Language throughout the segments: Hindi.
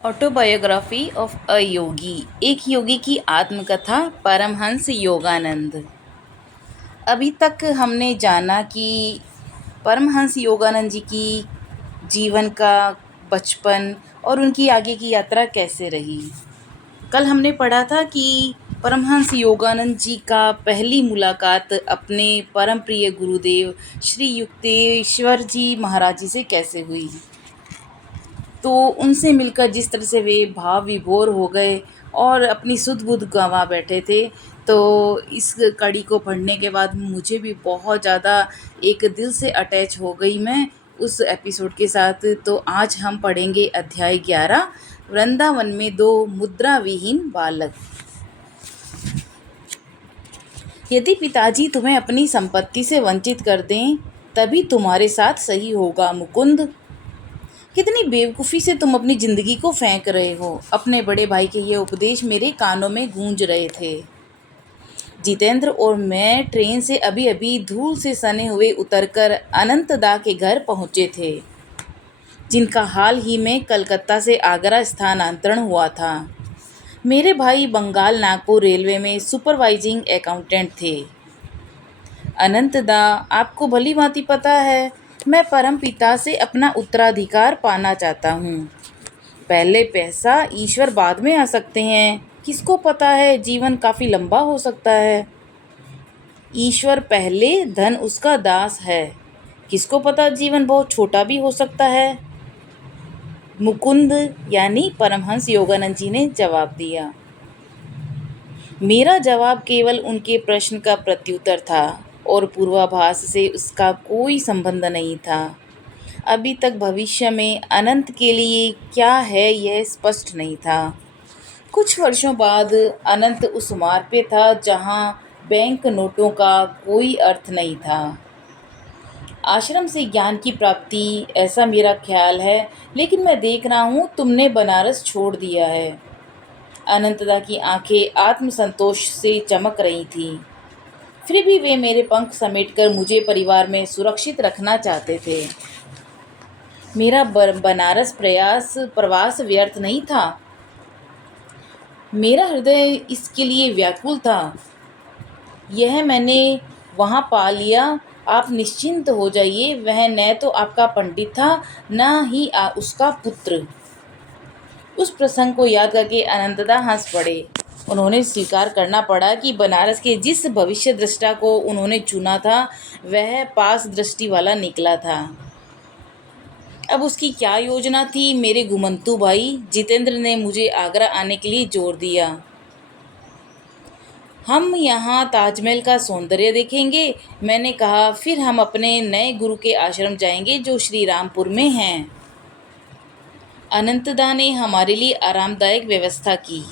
ऑटोबायोग्राफी ऑफ अ योगी। एक योगी की आत्मकथा, परमहंस योगानंद। अभी तक हमने जाना कि परमहंस योगानंद जी की जीवन का बचपन और उनकी आगे की यात्रा कैसे रही। कल हमने पढ़ा था कि परमहंस योगानंद जी का पहली मुलाकात अपने परम प्रिय गुरुदेव श्री युक्तेश्वर जी महाराज जी से कैसे हुई। तो उनसे मिलकर जिस तरह से वे भाव विभोर हो गए और अपनी सुध बुध गंवा बैठे थे, तो इस कड़ी को पढ़ने के बाद मुझे भी बहुत ज़्यादा एक दिल से अटैच हो गई मैं उस एपिसोड के साथ। तो आज हम पढ़ेंगे अध्याय 11, वृंदावन में दो मुद्रा विहीन बालक। यदि पिताजी तुम्हें अपनी संपत्ति से वंचित कर दें तभी तुम्हारे साथ सही होगा मुकुंद। कितनी बेवकूफ़ी से तुम अपनी ज़िंदगी को फेंक रहे हो। अपने बड़े भाई के ये उपदेश मेरे कानों में गूंज रहे थे। जितेंद्र और मैं ट्रेन से अभी अभी धूल से सने हुए उतरकर अनंतदा के घर पहुँचे थे, जिनका हाल ही में कलकत्ता से आगरा स्थानांतरण हुआ था। मेरे भाई बंगाल नागपुर रेलवे में सुपरवाइजिंग अकाउंटेंट थे। अनंतदा, आपको भली भांति पता है मैं परम पिता से अपना उत्तराधिकार पाना चाहता हूँ। पहले पैसा ईश्वर बाद में आ सकते हैं। किसको पता है, जीवन काफ़ी लंबा हो सकता है। ईश्वर पहले, धन उसका दास है। किसको पता, जीवन बहुत छोटा भी हो सकता है। मुकुंद यानी परमहंस योगानंद जी ने जवाब दिया। मेरा जवाब केवल उनके प्रश्न का प्रत्युत्तर था और पूर्वाभास से उसका कोई संबंध नहीं था। अभी तक भविष्य में अनंत के लिए क्या है यह स्पष्ट नहीं था। कुछ वर्षों बाद अनंत उस मार्ग पे था जहाँ बैंक नोटों का कोई अर्थ नहीं था। आश्रम से ज्ञान की प्राप्ति, ऐसा मेरा ख्याल है, लेकिन मैं देख रहा हूँ तुमने बनारस छोड़ दिया है। अनंतदा की आंखें आत्मसंतोष से चमक रही थीं। फिर भी वे मेरे पंख समेटकर मुझे परिवार में सुरक्षित रखना चाहते थे। मेरा बनारस प्रवास व्यर्थ नहीं था। मेरा हृदय इसके लिए व्याकुल था। यह मैंने वहाँ पा लिया। आप निश्चिंत हो जाइए, वह न तो आपका पंडित था न ही उसका पुत्र। उस प्रसंग को याद करके अनंतदा हंस पड़े। उन्होंने स्वीकार करना पड़ा कि बनारस के जिस भविष्य दृष्टा को उन्होंने चुना था वह पास दृष्टि वाला निकला था। अब उसकी क्या योजना थी। मेरे घुमंतू भाई जितेंद्र ने मुझे आगरा आने के लिए जोर दिया। हम यहाँ ताजमहल का सौंदर्य देखेंगे, मैंने कहा। फिर हम अपने नए गुरु के आश्रम जाएंगे जो श्री रामपुर में हैं। अनंतदा ने हमारे लिए आरामदायक व्यवस्था की।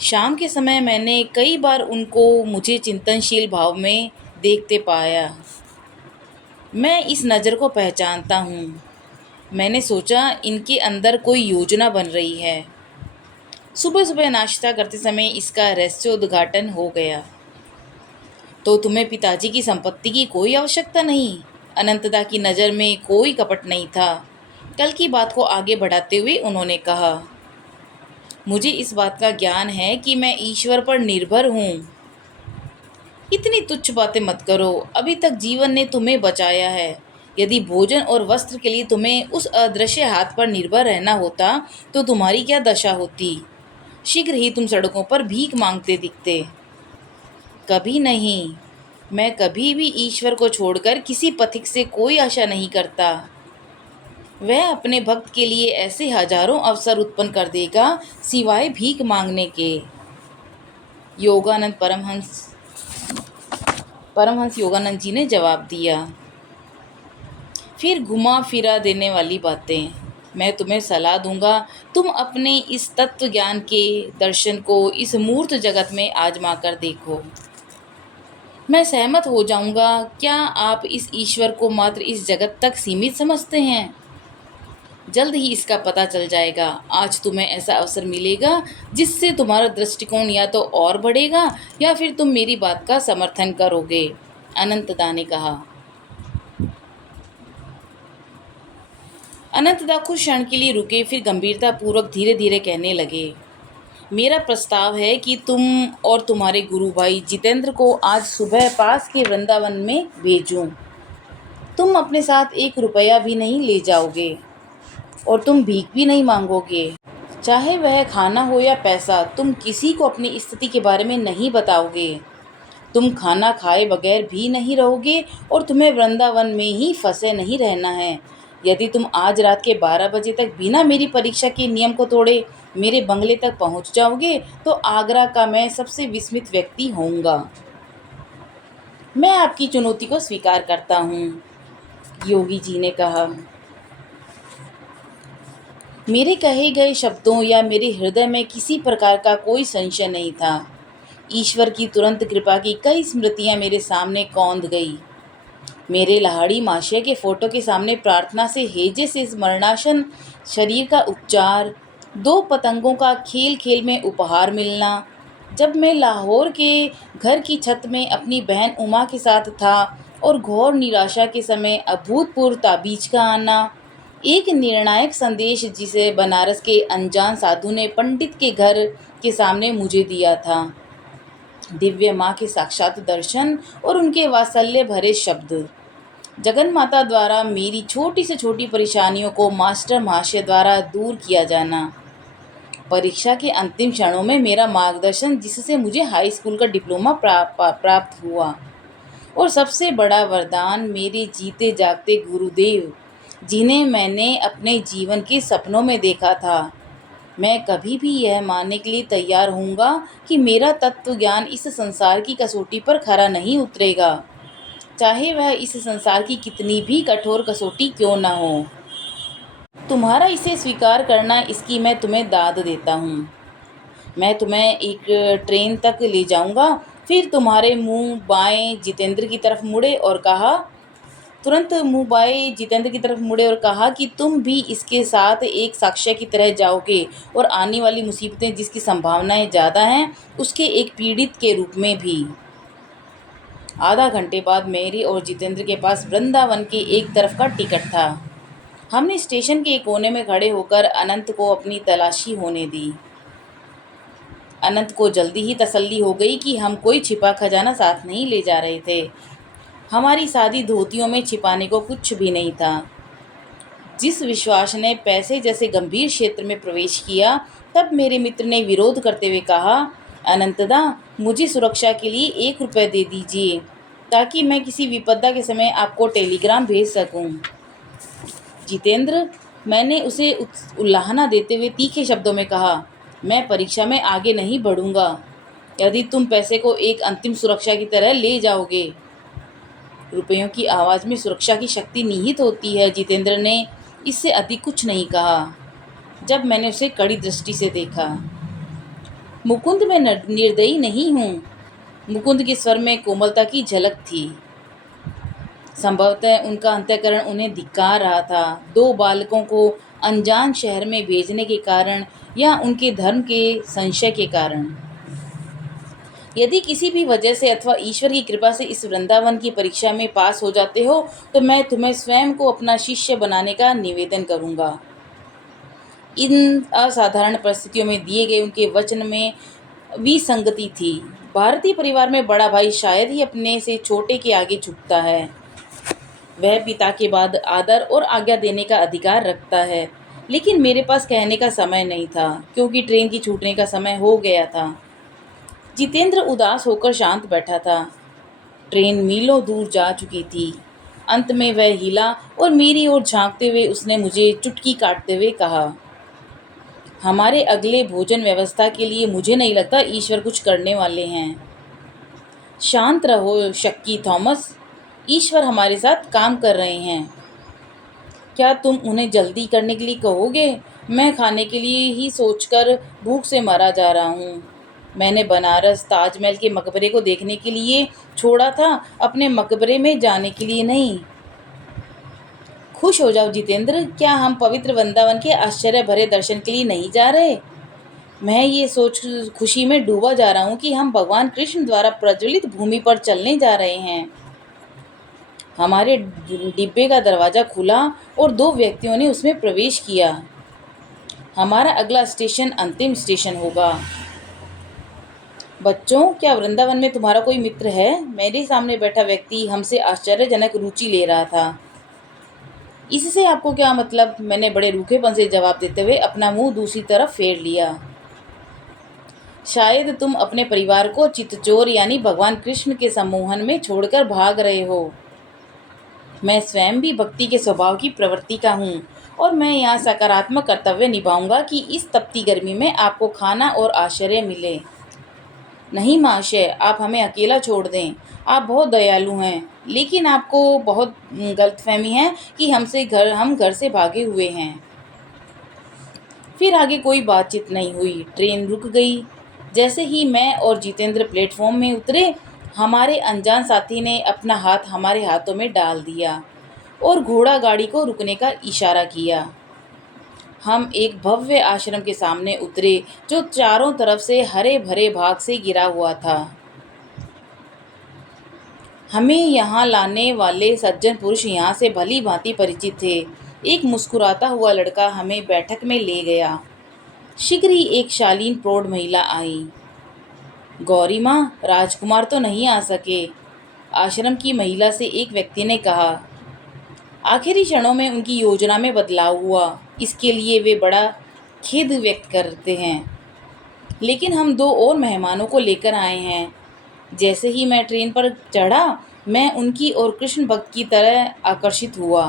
शाम के समय मैंने कई बार उनको मुझे चिंतनशील भाव में देखते पाया। मैं इस नज़र को पहचानता हूँ। मैंने सोचा इनके अंदर कोई योजना बन रही है। सुबह सुबह नाश्ता करते समय इसका रहस्योद्घाटन हो गया। तो तुम्हें पिताजी की संपत्ति की कोई आवश्यकता नहीं। अनंतदा की नज़र में कोई कपट नहीं था। कल की बात को आगे बढ़ाते हुए उन्होंने कहा, मुझे इस बात का ज्ञान है कि मैं ईश्वर पर निर्भर हूँ। इतनी तुच्छ बातें मत करो। अभी तक जीवन ने तुम्हें बचाया है। यदि भोजन और वस्त्र के लिए तुम्हें उस अदृश्य हाथ पर निर्भर रहना होता तो तुम्हारी क्या दशा होती। शीघ्र ही तुम सड़कों पर भीख मांगते दिखते। कभी नहीं। मैं कभी भी ईश्वर को छोड़कर किसी पथिक से कोई आशा नहीं करता। वह अपने भक्त के लिए ऐसे हजारों अवसर उत्पन्न कर देगा सिवाय भीख मांगने के। योगानंद परमहंस योगानंद जी ने जवाब दिया। फिर घुमा फिरा देने वाली बातें। मैं तुम्हें सलाह दूंगा, तुम अपने इस तत्व ज्ञान के दर्शन को इस मूर्त जगत में आजमा कर देखो। मैं सहमत हो जाऊंगा। क्या आप इस ईश्वर को मात्र इस जगत तक सीमित समझते हैं? जल्द ही इसका पता चल जाएगा। आज तुम्हें ऐसा अवसर मिलेगा जिससे तुम्हारा दृष्टिकोण या तो और बढ़ेगा या फिर तुम मेरी बात का समर्थन करोगे। अनंतदा ने कहा। अनंतदा कुछ क्षण के लिए रुके, फिर गंभीरतापूर्वक धीरे धीरे कहने लगे, मेरा प्रस्ताव है कि तुम और तुम्हारे गुरु भाई जितेंद्र को आज सुबह पास के वृंदावन में भेजूं। तुम अपने साथ 1 रुपया भी नहीं ले जाओगे और तुम भीख भी नहीं मांगोगे। चाहे वह खाना हो या पैसा, तुम किसी को अपनी स्थिति के बारे में नहीं बताओगे। तुम खाना खाए बगैर भी नहीं रहोगे और तुम्हें वृंदावन में ही फंसे नहीं रहना है। यदि तुम आज रात के 12 बजे तक बिना मेरी परीक्षा के नियम को तोड़े मेरे बंगले तक पहुंच जाओगे तो आगरा का मैं सबसे विस्मित व्यक्ति होऊंगा। मैं आपकी चुनौती को स्वीकार करता हूँ, योगी जी ने कहा। मेरे कहे गए शब्दों या मेरे हृदय में किसी प्रकार का कोई संशय नहीं था। ईश्वर की तुरंत कृपा की कई स्मृतियां मेरे सामने कौंध गई। मेरे लाहड़ी माशय के फोटो के सामने प्रार्थना से हेजे से मरणासन शरीर का उपचार, 2 पतंगों का खेल खेल में उपहार मिलना, जब मैं लाहौर के घर की छत में अपनी बहन उमा के साथ था और घोर निराशा के समय अभूतपूर्व ताबीज का आना, एक निर्णायक संदेश जिसे बनारस के अनजान साधु ने पंडित के घर के सामने मुझे दिया था, दिव्य माँ के साक्षात दर्शन और उनके वात्सल्य भरे शब्द, जगन माता द्वारा मेरी छोटी से छोटी परेशानियों को मास्टर महाशय द्वारा दूर किया जाना, परीक्षा के अंतिम क्षणों में मेरा मार्गदर्शन जिससे मुझे हाई स्कूल का डिप्लोमा प्राप्त हुआ, और सबसे बड़ा वरदान मेरे जीते जागते गुरुदेव जिन्हें मैंने अपने जीवन के सपनों में देखा था। मैं कभी भी यह मानने के लिए तैयार होऊंगा कि मेरा तत्व ज्ञान इस संसार की कसौटी पर खरा नहीं उतरेगा, चाहे वह इस संसार की कितनी भी कठोर कसौटी क्यों न हो। तुम्हारा इसे स्वीकार करना, इसकी मैं तुम्हें दाद देता हूँ। मैं तुम्हें एक ट्रेन तक ले जाऊँगा। फिर तुम्हारे मुँह बाएं जितेंद्र की तरफ मुड़े और कहा कि तुम भी इसके साथ एक साक्ष्य की तरह जाओगे और आने वाली मुसीबतें जिसकी संभावनाएं ज़्यादा हैं उसके एक पीड़ित के रूप में भी। आधा घंटे बाद मेरी और जितेंद्र के पास वृंदावन के एक तरफ का टिकट था। हमने स्टेशन के एक कोने में खड़े होकर अनंत को अपनी तलाशी होने दी। अनंत को जल्दी ही तसल्ली हो गई कि हम कोई छिपा खजाना साथ नहीं ले जा रहे थे। हमारी सादी धोतियों में छिपाने को कुछ भी नहीं था। जिस विश्वास ने पैसे जैसे गंभीर क्षेत्र में प्रवेश किया, तब मेरे मित्र ने विरोध करते हुए कहा, अनंतदा, मुझे सुरक्षा के लिए 1 रुपये दे दीजिए ताकि मैं किसी विपदा के समय आपको टेलीग्राम भेज सकूं। जितेंद्र, मैंने उसे उल्लाहना देते हुए तीखे शब्दों में कहा, मैं परीक्षा में आगे नहीं बढ़ूंगा यदि तुम पैसे को एक अंतिम सुरक्षा की तरह ले जाओगे। रुपयों की आवाज़ में सुरक्षा की शक्ति निहित होती है। जितेंद्र ने इससे अधिक कुछ नहीं कहा। जब मैंने उसे कड़ी दृष्टि से देखा, मुकुंद, मैं निर्दयी नहीं हूँ। मुकुंद के स्वर में कोमलता की झलक थी। संभवतः उनका अंतःकरण उन्हें धिक्कार रहा था। 2 बालकों को अनजान शहर में भेजने के कारण या उनके धर्म के संशय के कारण। यदि किसी भी वजह से अथवा ईश्वर की कृपा से इस वृंदावन की परीक्षा में पास हो जाते हो तो मैं तुम्हें स्वयं को अपना शिष्य बनाने का निवेदन करूंगा। इन असाधारण परिस्थितियों में दिए गए उनके वचन में विसंगति थी। भारतीय परिवार में बड़ा भाई शायद ही अपने से छोटे के आगे झुकता है। वह पिता के बाद आदर और आज्ञा देने का अधिकार रखता है, लेकिन मेरे पास कहने का समय नहीं था क्योंकि ट्रेन की छूटने का समय हो गया था। जितेंद्र उदास होकर शांत बैठा था। ट्रेन मीलों दूर जा चुकी थी। अंत में वह हिला और मेरी ओर झांकते हुए उसने मुझे चुटकी काटते हुए कहा, हमारे अगले भोजन व्यवस्था के लिए मुझे नहीं लगता ईश्वर कुछ करने वाले हैं। शांत रहो शक्की थॉमस, ईश्वर हमारे साथ काम कर रहे हैं। क्या तुम उन्हें जल्दी करने के लिए कहोगे? मैं खाने के लिए ही सोचकर भूख से मरा जा रहा हूँ। मैंने बनारस ताजमहल के मकबरे को देखने के लिए छोड़ा था, अपने मकबरे में जाने के लिए नहीं। खुश हो जाओ जितेंद्र, क्या हम पवित्र वृंदावन के आश्चर्य भरे दर्शन के लिए नहीं जा रहे? मैं ये सोच खुशी में डूबा जा रहा हूँ कि हम भगवान कृष्ण द्वारा प्रज्वलित भूमि पर चलने जा रहे हैं। हमारे डिब्बे का दरवाज़ा खुला और दो व्यक्तियों ने उसमें प्रवेश किया। हमारा अगला स्टेशन अंतिम स्टेशन होगा। बच्चों, क्या वृंदावन में तुम्हारा कोई मित्र है? मेरे सामने बैठा व्यक्ति हमसे आश्चर्यजनक रुचि ले रहा था। इससे आपको क्या मतलब? मैंने बड़े रूखेपन से जवाब देते हुए अपना मुंह दूसरी तरफ फेर लिया। शायद तुम अपने परिवार को चितचोर यानी भगवान कृष्ण के सम्मोहन में छोड़कर भाग रहे हो। मैं स्वयं भी भक्ति के स्वभाव की प्रवृत्ति का हूँ और मैं यहाँ सकारात्मक कर्तव्य निभाऊंगा कि इस तपती गर्मी में आपको खाना और आश्रय मिले। नहीं महाशय, आप हमें अकेला छोड़ दें। आप बहुत दयालु हैं, लेकिन आपको बहुत गलतफहमी है कि हम घर से भागे हुए हैं। फिर आगे कोई बातचीत नहीं हुई। ट्रेन रुक गई। जैसे ही मैं और जितेंद्र प्लेटफॉर्म में उतरे, हमारे अनजान साथी ने अपना हाथ हमारे हाथों में डाल दिया और घोड़ा गाड़ी को रुकने का इशारा किया। हम एक भव्य आश्रम के सामने उतरे जो चारों तरफ से हरे भरे भाग से घिरा हुआ था। हमें यहाँ लाने वाले सज्जन पुरुष यहाँ से भली भांति परिचित थे। एक मुस्कुराता हुआ लड़का हमें बैठक में ले गया। शीघ्र ही एक शालीन प्रौढ़ महिला आई। गौरी माँ, राजकुमार तो नहीं आ सके, आश्रम की महिला से एक व्यक्ति ने कहा। आखिरी क्षणों में उनकी योजना में बदलाव हुआ, इसके लिए वे बड़ा खेद व्यक्त करते हैं, लेकिन हम दो और मेहमानों को लेकर आए हैं। जैसे ही मैं ट्रेन पर चढ़ा, मैं उनकी और कृष्ण भक्त की तरह आकर्षित हुआ।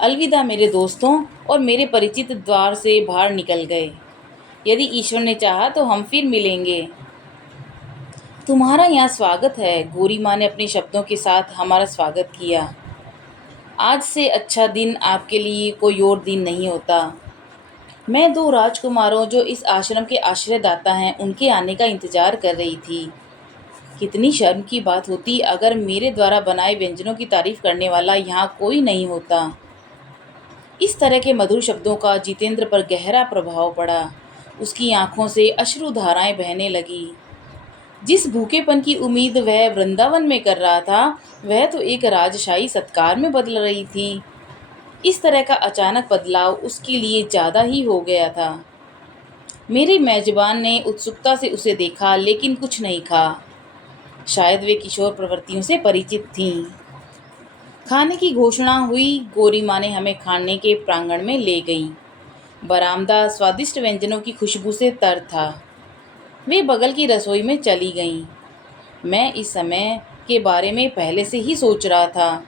अलविदा मेरे दोस्तों, और मेरे परिचित द्वार से बाहर निकल गए। यदि ईश्वर ने चाहा तो हम फिर मिलेंगे। तुम्हारा यहाँ स्वागत है, गौरी माँ ने अपने शब्दों के साथ हमारा स्वागत किया। आज से अच्छा दिन आपके लिए कोई और दिन नहीं होता। मैं दो राजकुमारों जो इस आश्रम के आश्रयदाता हैं, उनके आने का इंतजार कर रही थी। कितनी शर्म की बात होती अगर मेरे द्वारा बनाए व्यंजनों की तारीफ करने वाला यहाँ कोई नहीं होता। इस तरह के मधुर शब्दों का जितेंद्र पर गहरा प्रभाव पड़ा। उसकी आंखों से अश्रु धाराएं बहने लगी। जिस भूखेपन की उम्मीद वह वृंदावन में कर रहा था, वह तो एक राजशाही सत्कार में बदल रही थी। इस तरह का अचानक बदलाव उसके लिए ज़्यादा ही हो गया था। मेरे मेजबान ने उत्सुकता से उसे देखा, लेकिन कुछ नहीं कहा। शायद वे किशोर प्रवृत्तियों से परिचित थीं। खाने की घोषणा हुई। गौरी माँ ने हमें खाने के प्रांगण में ले गई। बरामदा स्वादिष्ट व्यंजनों की खुशबू से तर था। वे बगल की रसोई में चली गईं। मैं इस समय के बारे में पहले से ही सोच रहा था।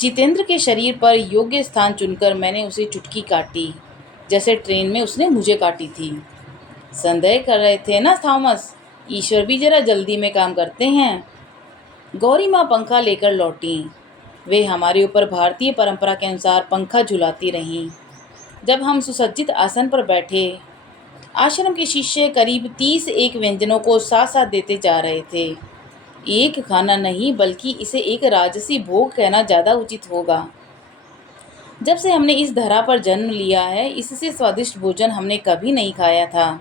जितेंद्र के शरीर पर योग्य स्थान चुनकर मैंने उसे चुटकी काटी, जैसे ट्रेन में उसने मुझे काटी थी। संदेह कर रहे थे ना थॉमस? ईश्वर भी जरा जल्दी में काम करते हैं। गौरी माँ पंखा लेकर लौटी। वे हमारे ऊपर भारतीय परंपरा के अनुसार पंखा झुलाती रहीं। जब हम सुसज्जित आसन पर बैठे, आश्रम के शिष्य करीब 30 एक व्यंजनों को साथ साथ देते जा रहे थे। एक खाना नहीं, बल्कि इसे एक राजसी भोग कहना ज़्यादा उचित होगा। जब से हमने इस धरा पर जन्म लिया है, इससे स्वादिष्ट भोजन हमने कभी नहीं खाया था।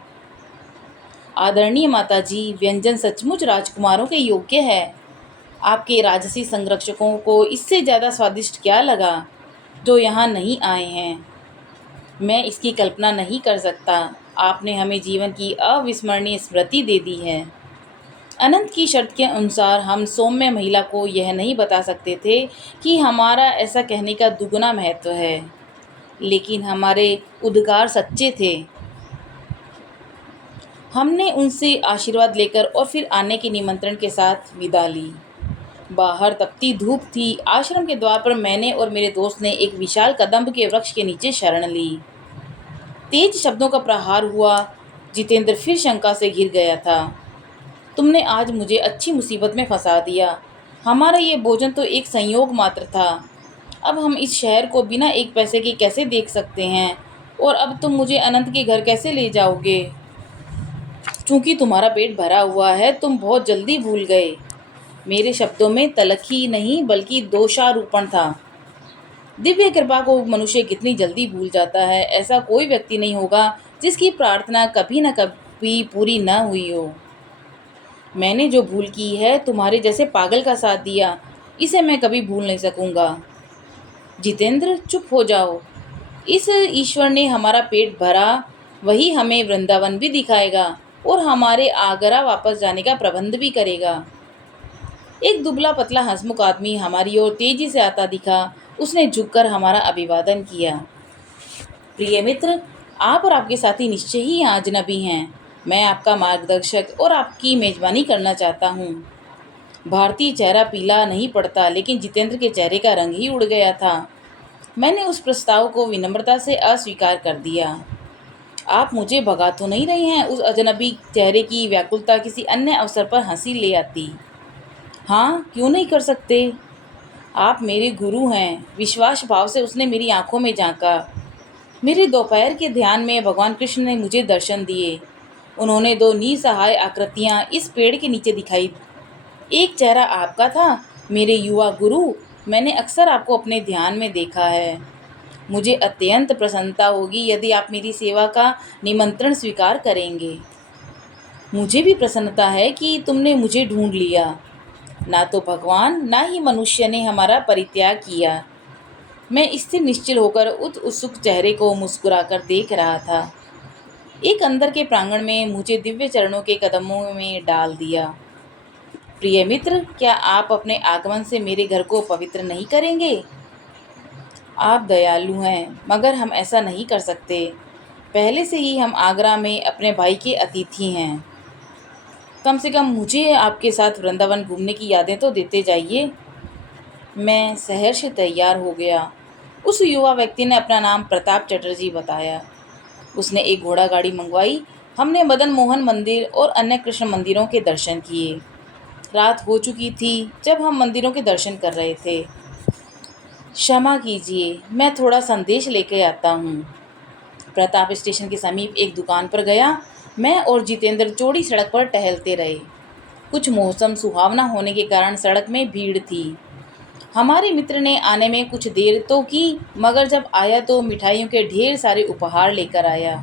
आदरणीय माताजी, व्यंजन सचमुच राजकुमारों के योग्य है। आपके राजसी संरक्षकों को इससे ज़्यादा स्वादिष्ट क्या लगा जो यहाँ नहीं आए हैं? मैं इसकी कल्पना नहीं कर सकता। आपने हमें जीवन की अविस्मरणीय स्मृति दे दी है। अनंत की शर्त के अनुसार हम सौम्य महिला को यह नहीं बता सकते थे कि हमारा ऐसा कहने का दुगना महत्व है, लेकिन हमारे उद्गार सच्चे थे। हमने उनसे आशीर्वाद लेकर और फिर आने के निमंत्रण के साथ विदा ली। बाहर तपती धूप थी। आश्रम के द्वार पर मैंने और मेरे दोस्त ने एक विशाल कदम्ब के वृक्ष के नीचे शरण ली। तेज शब्दों का प्रहार हुआ। जितेंद्र फिर शंका से घिर गया था। तुमने आज मुझे अच्छी मुसीबत में फंसा दिया। हमारा ये भोजन तो एक संयोग मात्र था। अब हम इस शहर को बिना एक पैसे के कैसे देख सकते हैं? और अब तुम मुझे अनंत के घर कैसे ले जाओगे? चूंकि तुम्हारा पेट भरा हुआ है, तुम बहुत जल्दी भूल गए। मेरे शब्दों में तलखी नहीं, बल्कि दोषारोपण था। दिव्य कृपा को मनुष्य कितनी जल्दी भूल जाता है। ऐसा कोई व्यक्ति नहीं होगा जिसकी प्रार्थना कभी न कभी पूरी न हुई हो। मैंने जो भूल की है, तुम्हारे जैसे पागल का साथ दिया, इसे मैं कभी भूल नहीं सकूंगा। जितेंद्र, चुप हो जाओ। इस ईश्वर ने हमारा पेट भरा, वही हमें वृंदावन भी दिखाएगा और हमारे आगरा वापस जाने का प्रबंध भी करेगा। एक दुबला पतला हंसमुख आदमी हमारी ओर तेजी से आता दिखा। उसने झुककर हमारा अभिवादन किया। प्रिय मित्र, आप और आपके साथी निश्चय ही यहाँ अजनबी हैं। मैं आपका मार्गदर्शक और आपकी मेजबानी करना चाहता हूँ। भारतीय चेहरा पीला नहीं पड़ता, लेकिन जितेंद्र के चेहरे का रंग ही उड़ गया था। मैंने उस प्रस्ताव को विनम्रता से अस्वीकार कर दिया। आप मुझे भगा तो नहीं रहे हैं? उस अजनबी चेहरे की व्याकुलता किसी अन्य अवसर पर हंसी ले आती। हाँ, क्यों नहीं कर सकते? आप मेरे गुरु हैं। विश्वास भाव से उसने मेरी आंखों में झांका। मेरे दोपहर के ध्यान में भगवान कृष्ण ने मुझे दर्शन दिए। उन्होंने दो निसहाय आकृतियां इस पेड़ के नीचे दिखाई। एक चेहरा आपका था, मेरे युवा गुरु। मैंने अक्सर आपको अपने ध्यान में देखा है। मुझे अत्यंत प्रसन्नता होगी यदि आप मेरी सेवा का निमंत्रण स्वीकार करेंगे। मुझे भी प्रसन्नता है कि तुमने मुझे ढूंढ लिया। ना तो भगवान ना ही मनुष्य ने हमारा परित्याग किया। मैं स्थिर निश्चल होकर उस उत्सुक चेहरे को मुस्कुराकर देख रहा था। एक अंदर के प्रांगण में मुझे दिव्य चरणों के कदमों में डाल दिया। प्रिय मित्र, क्या आप अपने आगमन से मेरे घर को पवित्र नहीं करेंगे? आप दयालु हैं, मगर हम ऐसा नहीं कर सकते। पहले से ही हम आगरा में अपने भाई के अतिथि हैं। कम से कम मुझे आपके साथ वृंदावन घूमने की यादें तो देते जाइए। मैं सहर्ष तैयार हो गया। उस युवा व्यक्ति ने अपना नाम प्रताप चटर्जी बताया। उसने एक घोड़ा गाड़ी मंगवाई। हमने मदन मोहन मंदिर और अन्य कृष्ण मंदिरों के दर्शन किए। रात हो चुकी थी जब हम मंदिरों के दर्शन कर रहे थे। क्षमा कीजिए, मैं थोड़ा संदेश लेके आता हूँ। प्रताप स्टेशन के समीप एक दुकान पर गया। मैं और जितेंद्र चौड़ी सड़क पर टहलते रहे। कुछ मौसम सुहावना होने के कारण सड़क में भीड़ थी। हमारे मित्र ने आने में कुछ देर तो की, मगर जब आया तो मिठाइयों के ढेर सारे उपहार लेकर आया।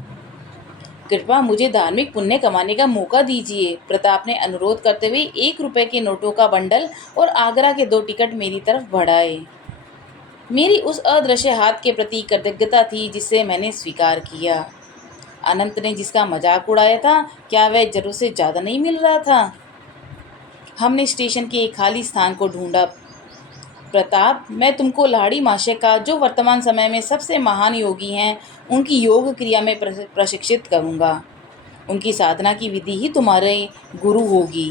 कृपया मुझे धार्मिक पुण्य कमाने का मौका दीजिए, प्रताप ने अनुरोध करते हुए 1 रुपए के नोटों का बंडल और आगरा के 2 टिकट मेरी तरफ बढ़ाए। मेरी उस अदृश्य हाथ के प्रति कृतज्ञता थी जिसे मैंने स्वीकार किया। अनंत ने जिसका मजाक उड़ाया था, क्या वह जरूरत से ज़्यादा नहीं मिल रहा था? हमने स्टेशन के एक खाली स्थान को ढूंढा। प्रताप, मैं तुमको लाड़ी माशे का, जो वर्तमान समय में सबसे महान योगी हैं, उनकी योग क्रिया में प्रशिक्षित करूंगा। उनकी साधना की विधि ही तुम्हारे गुरु होगी।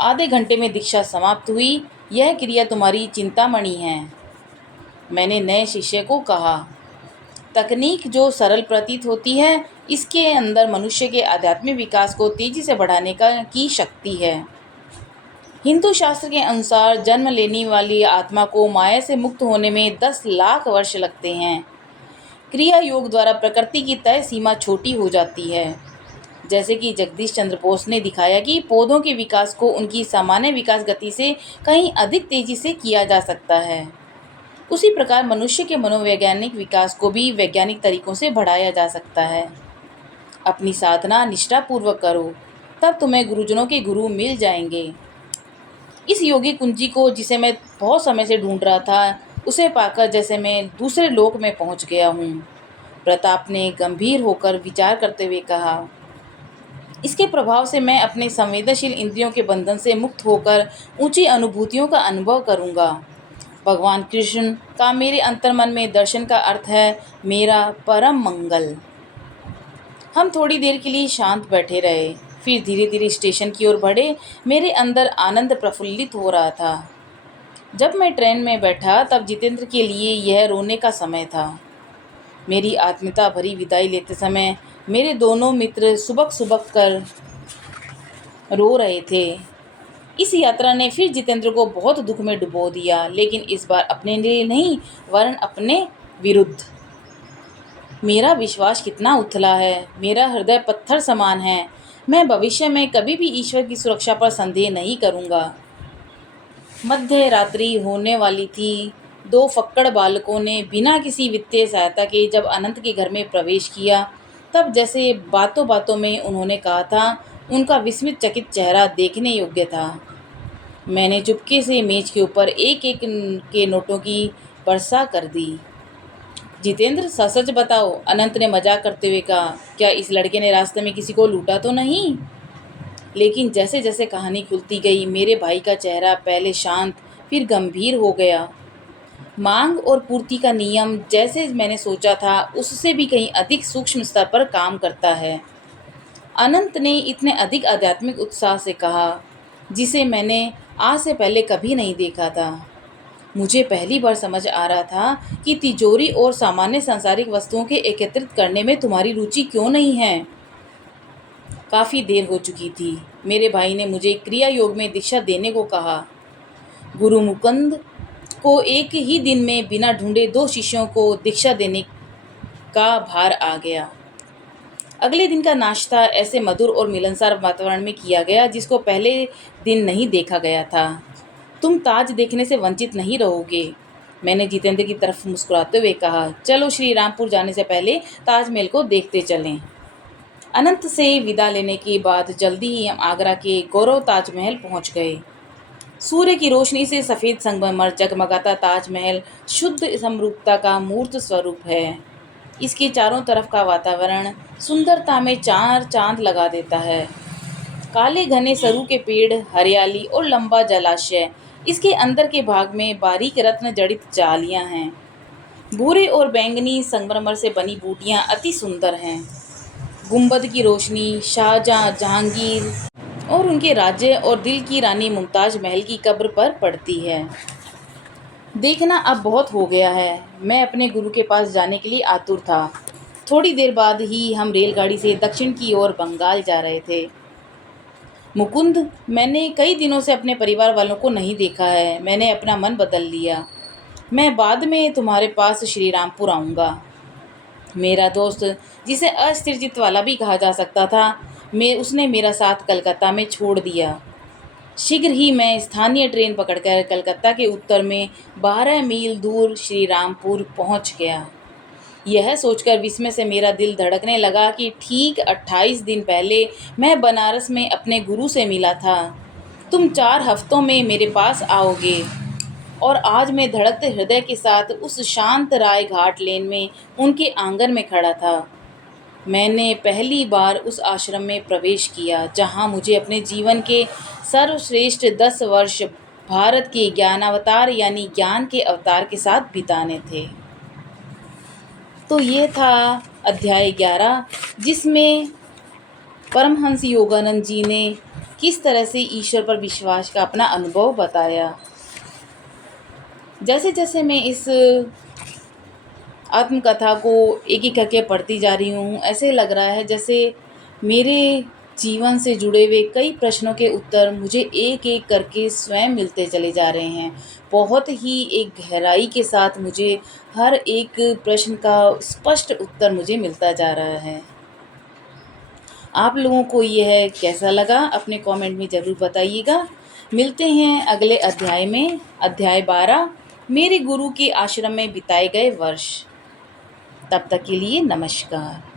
आधे घंटे में दीक्षा समाप्त हुई। यह क्रिया तुम्हारी चिंतामणि है, मैंने नए शिष्य को कहा। तकनीक जो सरल प्रतीत होती है, इसके अंदर मनुष्य के आध्यात्मिक विकास को तेजी से बढ़ाने की शक्ति है। हिंदू शास्त्र के अनुसार जन्म लेने वाली आत्मा को माया से मुक्त होने में 10 लाख वर्ष लगते हैं। क्रिया योग द्वारा प्रकृति की तय सीमा छोटी हो जाती है। जैसे कि जगदीश चंद्र बोस ने दिखाया कि पौधों के विकास को उनकी सामान्य विकास गति से कहीं अधिक तेजी से किया जा सकता है, उसी प्रकार मनुष्य के मनोवैज्ञानिक विकास को भी वैज्ञानिक तरीकों से बढ़ाया जा सकता है। अपनी साधना निष्ठापूर्वक करो, तब तुम्हें गुरुजनों के गुरु मिल जाएंगे। इस योगी कुंजी को, जिसे मैं बहुत समय से ढूंढ रहा था, उसे पाकर जैसे मैं दूसरे लोक में पहुंच गया हूँ। प्रताप ने गंभीर होकर विचार करते हुए कहा। इसके प्रभाव से मैं अपने संवेदनशील इंद्रियों के बंधन से मुक्त होकर ऊंची अनुभूतियों का अनुभव करूँगा। भगवान कृष्ण का मेरे अंतर्मन में दर्शन का अर्थ है मेरा परम मंगल। हम थोड़ी देर के लिए शांत बैठे रहे, फिर धीरे धीरे स्टेशन की ओर बढ़े। मेरे अंदर आनंद प्रफुल्लित हो रहा था। जब मैं ट्रेन में बैठा तब जितेंद्र के लिए यह रोने का समय था। मेरी आत्मीयता भरी विदाई लेते समय मेरे दोनों मित्र सुबक सुबक कर रो रहे थे। इस यात्रा ने फिर जितेंद्र को बहुत दुख में डुबो दिया, लेकिन इस बार अपने लिए नहीं, वरन अपने विरुद्ध। मेरा विश्वास कितना उथला है, मेरा हृदय पत्थर समान है। मैं भविष्य में कभी भी ईश्वर की सुरक्षा पर संदेह नहीं करूँगा। मध्य रात्रि होने वाली थी। 2 फक्कड़ बालकों ने बिना किसी वित्तीय सहायता के जब अनंत के घर में प्रवेश किया, तब जैसे बातों बातों में उन्होंने कहा था, उनका विस्मित चकित चेहरा देखने योग्य था। मैंने चुपके से मेज के ऊपर एक एक के नोटों की वर्षा कर दी। जितेंद्र, सच सच बताओ, अनंत ने मजाक करते हुए कहा, क्या इस लड़के ने रास्ते में किसी को लूटा तो नहीं? लेकिन जैसे जैसे कहानी खुलती गई, मेरे भाई का चेहरा पहले शांत फिर गंभीर हो गया। मांग और पूर्ति का नियम, जैसे मैंने सोचा था, उससे भी कहीं अधिक सूक्ष्म स्तर पर काम करता है। अनंत ने इतने अधिक आध्यात्मिक उत्साह से कहा, जिसे मैंने आज से पहले कभी नहीं देखा था। मुझे पहली बार समझ आ रहा था कि तिजोरी और सामान्य सांसारिक वस्तुओं के एकत्रित करने में तुम्हारी रुचि क्यों नहीं है। काफ़ी देर हो चुकी थी। मेरे भाई ने मुझे क्रिया योग में दीक्षा देने को कहा। गुरु मुकुंद को एक ही दिन में बिना ढूंढे 2 शिष्यों को दीक्षा देने का भार आ गया। अगले दिन का नाश्ता ऐसे मधुर और मिलनसार वातावरण में किया गया जिसको पहले दिन नहीं देखा गया था। तुम ताज देखने से वंचित नहीं रहोगे, मैंने जितेंद्र की तरफ मुस्कुराते हुए कहा। चलो श्री रामपुर जाने से पहले ताजमहल को देखते चलें। अनंत से विदा लेने के बाद जल्दी ही हम आगरा के गौरव ताजमहल पहुंच गए। सूर्य की रोशनी से सफ़ेद संगमरमर जगमगाता ताजमहल शुद्ध समरूपता का मूर्त स्वरूप है। इसके चारों तरफ का वातावरण सुंदरता में 4 चांद लगा देता है। काले घने सरू के पेड़, हरियाली और लंबा जलाशय। इसके अंदर के भाग में बारीक रत्न जड़ित जालियां हैं। भूरे और बैंगनी संगमरमर से बनी बूटियां अति सुंदर हैं। गुंबद की रोशनी शाहजहां, जहांगीर और उनके राज्य और दिल की रानी मुमताज महल की कब्र पर पड़ती है। देखना अब बहुत हो गया है। मैं अपने गुरु के पास जाने के लिए आतुर था। थोड़ी देर बाद ही हम रेलगाड़ी से दक्षिण की ओर बंगाल जा रहे थे। मुकुंद, मैंने कई दिनों से अपने परिवार वालों को नहीं देखा है। मैंने अपना मन बदल लिया। मैं बाद में तुम्हारे पास श्री रामपुर आऊँगा। मेरा दोस्त, जिसे अस्थिर चित्त वाला भी कहा जा सकता था, उसने मेरा साथ कलकत्ता में छोड़ दिया। शीघ्र ही मैं स्थानीय ट्रेन पकड़कर कलकत्ता के उत्तर में 12 मील दूर श्री रामपुर पहुंच गया। यह सोचकर विस्मय से मेरा दिल धड़कने लगा कि ठीक 28 दिन पहले मैं बनारस में अपने गुरु से मिला था। तुम 4 हफ्तों में मेरे पास आओगे। और आज मैं धड़कते हृदय के साथ उस शांत राय घाट लेन में उनके आंगन में खड़ा था। मैंने पहली बार उस आश्रम में प्रवेश किया जहां मुझे अपने जीवन के सर्वश्रेष्ठ 10 वर्ष भारत के ज्ञानावतार यानी ज्ञान के अवतार के साथ बिताने थे। तो ये था अध्याय 11, जिसमें परमहंस योगानंद जी ने किस तरह से ईश्वर पर विश्वास का अपना अनुभव बताया। जैसे जैसे मैं इस आत्मकथा को एक एक करके पढ़ती जा रही हूँ, ऐसे लग रहा है जैसे मेरे जीवन से जुड़े हुए कई प्रश्नों के उत्तर मुझे एक एक करके स्वयं मिलते चले जा रहे हैं। बहुत ही एक गहराई के साथ मुझे हर एक प्रश्न का स्पष्ट उत्तर मुझे मिलता जा रहा है। आप लोगों को यह कैसा लगा, अपने कमेंट में ज़रूर बताइएगा। मिलते हैं अगले अध्याय में, अध्याय 12, मेरे गुरु के आश्रम में बिताए गए वर्ष। तब तक के लिए नमस्कार।